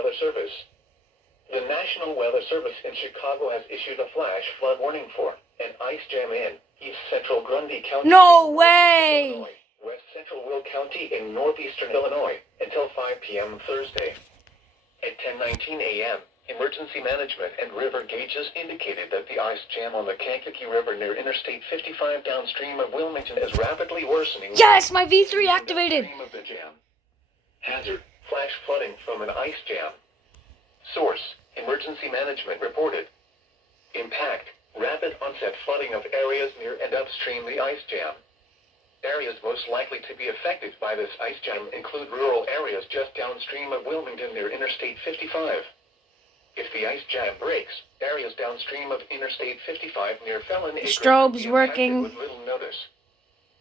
Weather Service. The National Weather Service in Chicago has issued a flash flood warning for an ice jam in East Central Grundy County. No way! West Central Will County in northeastern Illinois until 5 p.m. Thursday. At 10:19 a.m., emergency management and river gauges indicated that the ice jam on the Kankakee River near Interstate 55 downstream of Wilmington is rapidly worsening. Yes, my V3 activated! Downstream of the jam. Hazard, flash flooding from an ice jam. Source, emergency management reported. Impact, rapid onset flooding of areas near and upstream the ice jam. Areas most likely to be affected by this ice jam include rural areas just downstream of Wilmington near Interstate 55. If the ice jam breaks, areas downstream of Interstate 55 near Felon Acres Strobe's working. with little notice.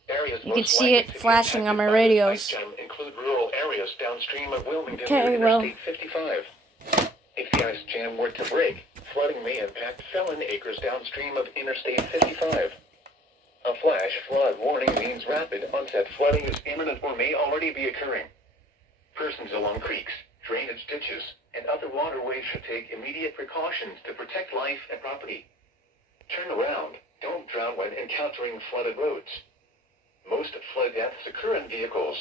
Areas You can most see likely it to be flashing on my affected by this radios. ice jam include rural areas downstream of Wilmington Okay, near well. Interstate 55. If the ice jam were to break, flooding may impact Felon Acres downstream of Interstate 55. A flash flood warning means rapid onset flooding is imminent or may already be occurring. Persons along creeks, drainage ditches, and other waterways should take immediate precautions to protect life and property. Turn around, don't drown when encountering flooded roads. Most flood deaths occur in vehicles.